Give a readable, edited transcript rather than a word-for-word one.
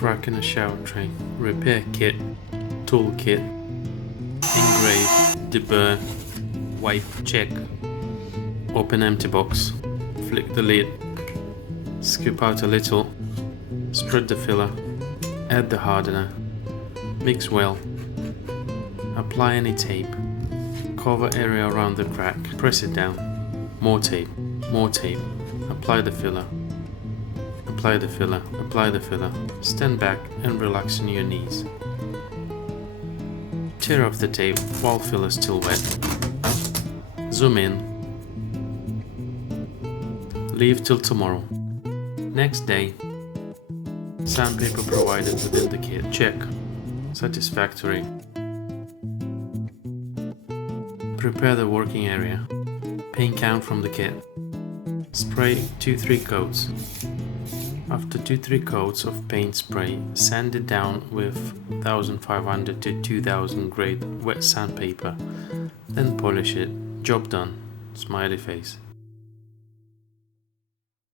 Crack in a shower tray. Repair kit. Tool kit. Engrave. Deburr. Wipe. Check. Open empty box. Flick the lid. Scoop out a little. Spread the filler. Add the hardener. Mix well. Apply any tape. Cover area around the crack. Press it down. More tape. More tape. Apply the filler. Apply the filler. Apply the filler. Stand back and relax on your knees. Tear off the tape while filler is still wet. Zoom in. Leave till tomorrow. Next day. Sandpaper provided within the kit. Check. Satisfactory. Prepare the working area. Paint count from the kit. Spray 2-3 coats. After 2-3 coats of paint spray, sand it down with 1500 to 2000 grade wet sandpaper. Then polish it. Job done. Smiley face.